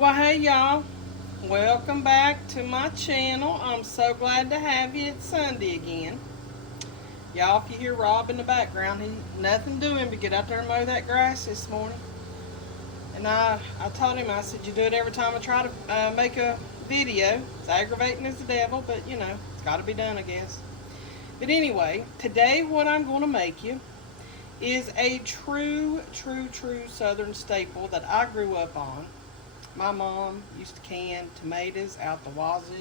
Well, hey y'all, welcome back to my channel. I'm so glad to have you. It's Sunday again. Y'all, if you hear Rob in the background, he nothing doing but get out there and mow that grass this morning. And I told him, I said, you do it every time I try to make a video. It's aggravating as the devil, but you know, it's got to be done, I guess. But anyway, today what I'm going to make you is a true Southern staple that I grew up on. My mom used to can tomatoes out the wazoo,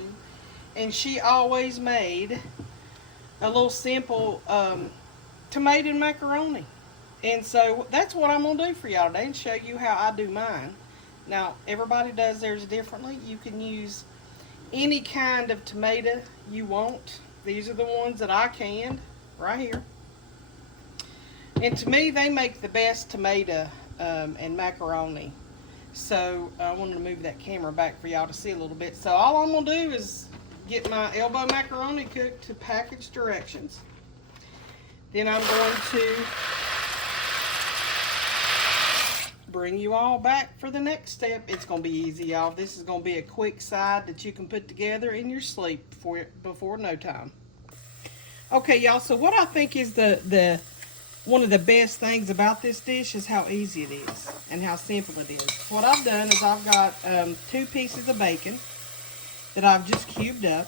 and she always made a little simple tomato and macaroni. And so that's what I'm going to do for y'all today and show you how I do mine. Now, everybody does theirs differently. You can use any kind of tomato you want. These are the ones that I canned right here. And to me, they make the best tomato and macaroni. So I wanted to move that camera back for y'all to see a little bit. So all I'm going to do is get my elbow macaroni cooked to package directions. Then I'm going to bring you all back for the next step. It's going to be easy, y'all. This is going to be a quick side that you can put together in your sleep before no time. Okay, y'all, so what I think is the one of the best things about this dish is how easy it is and how simple it is. What I've done is I've got 2 pieces of bacon that I've just cubed up.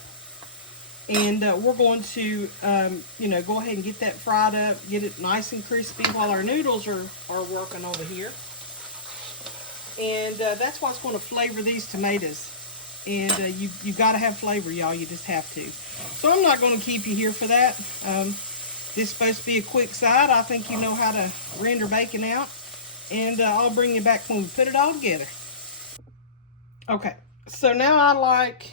And we're going to, go ahead and get that fried up, get it nice and crispy while our noodles are working over here. And that's what's going to flavor these tomatoes. And you got to have flavor, y'all. You just have to. So I'm not going to keep you here for that. This is supposed to be a quick side. I think you know how to render bacon out. And I'll bring you back when we put it all together. Okay, so now I like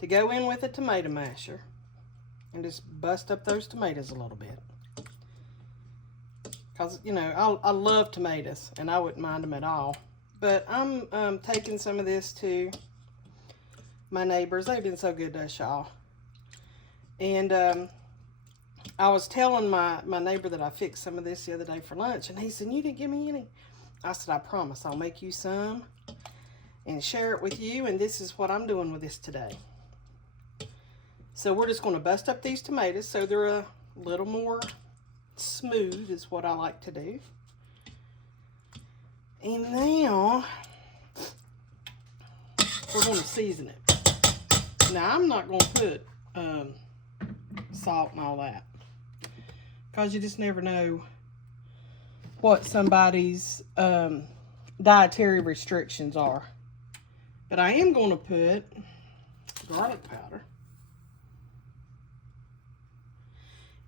to go in with a tomato masher and just bust up those tomatoes a little bit. Because, you know, I love tomatoes and I wouldn't mind them at all. But I'm taking some of this to my neighbors. They've been so good to us, y'all. And I was telling my neighbor that I fixed some of this the other day for lunch, and he said, you didn't give me any. I said, I promise I'll make you some and share it with you, and this is what I'm doing with this today. So we're just going to bust up these tomatoes so they're a little more smooth is what I like to do. And now we're going to season it. Now I'm not going to put salt and all that, because you just never know what somebody's dietary restrictions are. But I am going to put garlic powder.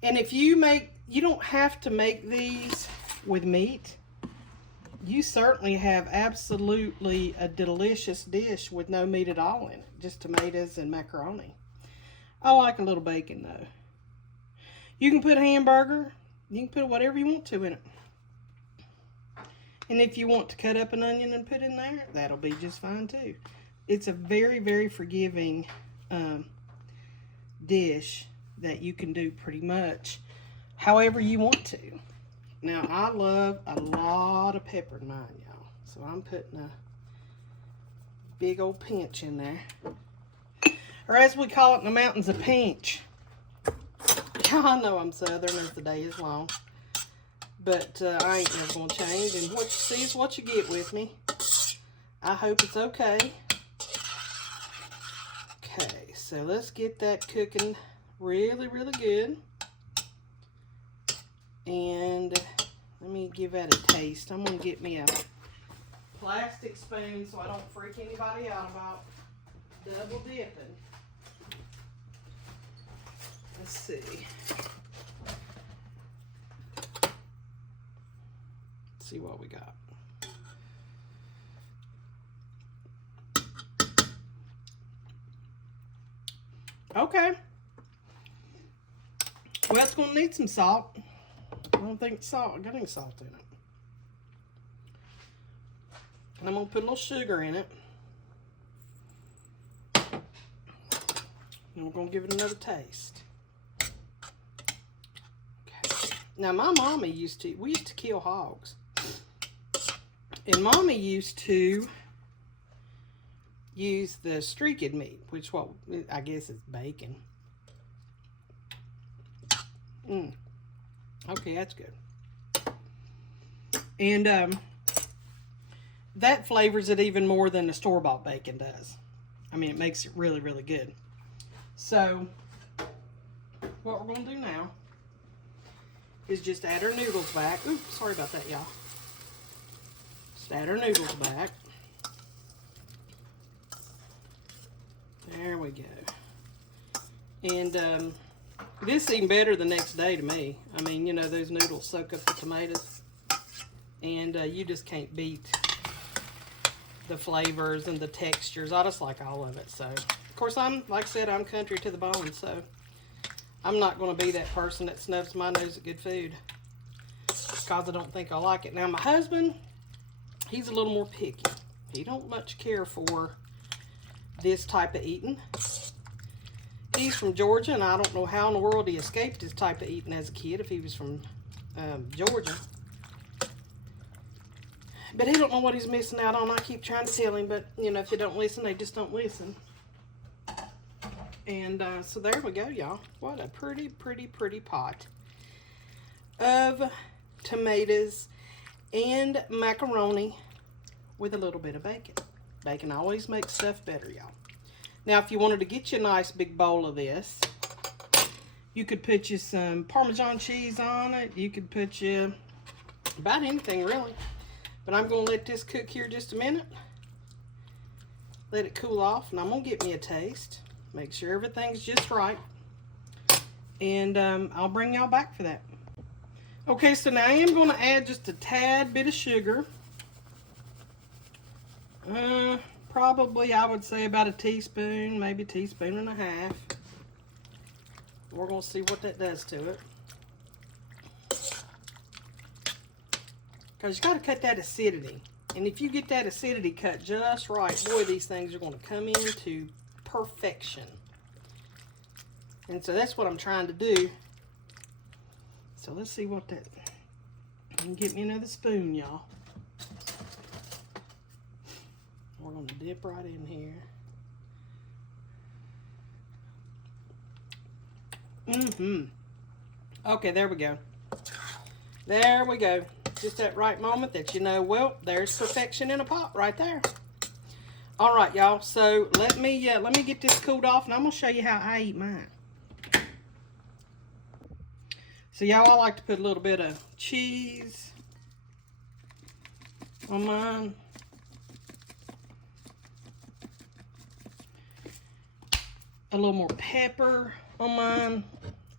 And if you don't have to make these with meat. You certainly have absolutely a delicious dish with no meat at all in it. Just tomatoes and macaroni. I like a little bacon though. You can put a hamburger. You can put whatever you want to in it. And if you want to cut up an onion and put in there, that'll be just fine too. It's a very forgiving dish that you can do pretty much however you want to. Now, I love a lot of pepper in mine, y'all. So I'm putting a big old pinch in there. Or as we call it in the mountains, a pinch. Y'all know I'm Southern as the day is long. But I ain't never going to change. And what you see is what you get with me. I hope it's okay. Okay, so let's get that cooking really good. And let me give that a taste. I'm going to get me a plastic spoon so I don't freak anybody out about double dipping. Let's see. Let's see what we got. Okay. Well, it's going to need some salt. I don't think I got any salt in it. And I'm going to put a little sugar in it. And we're going to give it another taste. Okay. Now, my mama we used to kill hogs. And Mommy used to use the streaked meat, which what I guess is bacon. Okay, that's good. And that flavors it even more than the store-bought bacon does. I mean, it makes it really, really good. So, what we're going to do now is just add our noodles back. Oops, sorry about that, y'all. Just add our noodles back. There we go. And this is even better the next day to me. I mean, you know, those noodles soak up the tomatoes. And you just can't beat the flavors and the textures. I just like all of it. So, of course, like I said, I'm country to the bone. So, I'm not going to be that person that snubs my nose at good food because I don't think I like it. Now, my husband, he's a little more picky. He don't much care for this type of eating. He's from Georgia, and I don't know how in the world he escaped this type of eating as a kid if he was from Georgia. But he don't know what he's missing out on. I keep trying to tell him, but, you know, if they don't listen, they just don't listen. And so there we go, y'all. What a pretty, pretty, pretty pot of tomatoes and macaroni with a little bit of bacon. Bacon always makes stuff better, y'all. Now, if you wanted to get you a nice big bowl of this, you could put you some Parmesan cheese on it. You could put you about anything, really. But I'm going to let this cook here just a minute. Let it cool off, and I'm going to get me a taste. Make sure everything's just right. And I'll bring y'all back for that. Okay, so now I am going to add just a tad bit of sugar. Probably, I would say about a teaspoon, maybe a teaspoon and a half. We're going to see what that does to it. Because you got to cut that acidity. And if you get that acidity cut just right, boy, these things are going to come into perfection. And so that's what I'm trying to do. So let's see what that... And get me another spoon, y'all. We're going to dip right in here. Okay, there we go. There we go. Just that right moment that you know, well, there's perfection in a pot right there. All right, y'all. So let me get this cooled off, and I'm gonna show you how I eat mine. So y'all, I like to put a little bit of cheese on mine. A little more pepper on mine.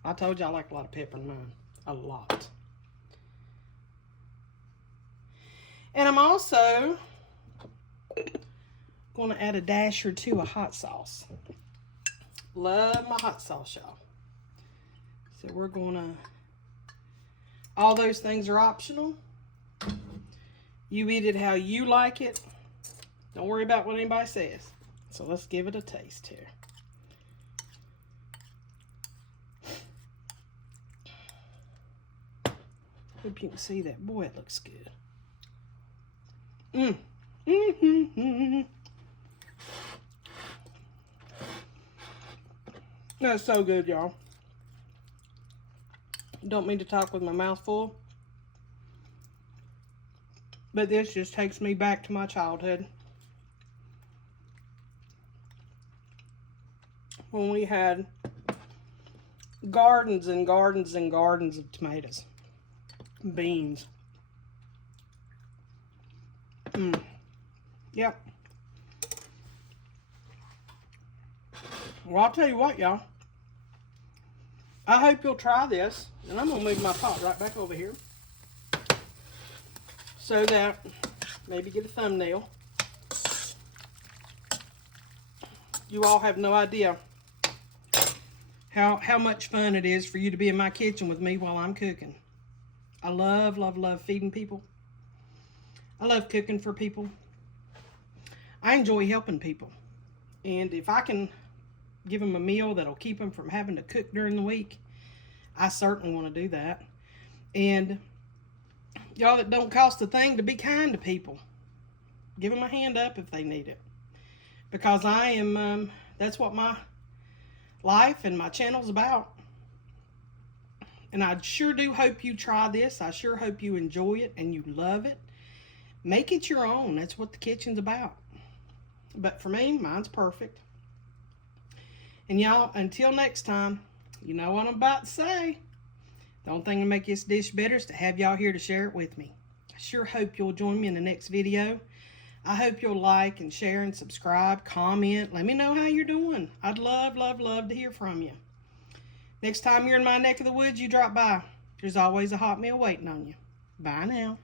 I told you I like a lot of pepper in mine. A lot. And I'm also going to add a dash or two of hot sauce. Love my hot sauce, y'all. So we're going to... All those things are optional. You eat it how you like it. Don't worry about what anybody says. So let's give it a taste here. Hope you can see that. Boy, it looks good. That's so good, y'all. Don't mean to talk with my mouth full, but this just takes me back to my childhood when we had gardens and gardens and gardens of tomatoes, beans. Yep. Well, I'll tell you what, y'all. I hope you'll try this. And I'm going to move my pot right back over here so that maybe get a thumbnail. You all have no idea how much fun it is for you to be in my kitchen with me while I'm cooking. I love, love, love feeding people. I love cooking for people. I enjoy helping people. And if I can give them a meal that'll keep them from having to cook during the week, I certainly want to do that. And y'all, it don't cost a thing to be kind to people. Give them a hand up if they need it. because I am, that's what my life and my channel's about. And I sure do hope you try this. I sure hope you enjoy it and you love it. Make it your own. That's what the kitchen's about. But for me, mine's perfect. And y'all, until next time, you know what I'm about to say. The only thing to make this dish better is to have y'all here to share it with me. I sure hope you'll join me in the next video. I hope you'll like and share and subscribe, comment. Let me know how you're doing. I'd love, love, love to hear from you. Next time you're in my neck of the woods, you drop by. There's always a hot meal waiting on you. Bye now.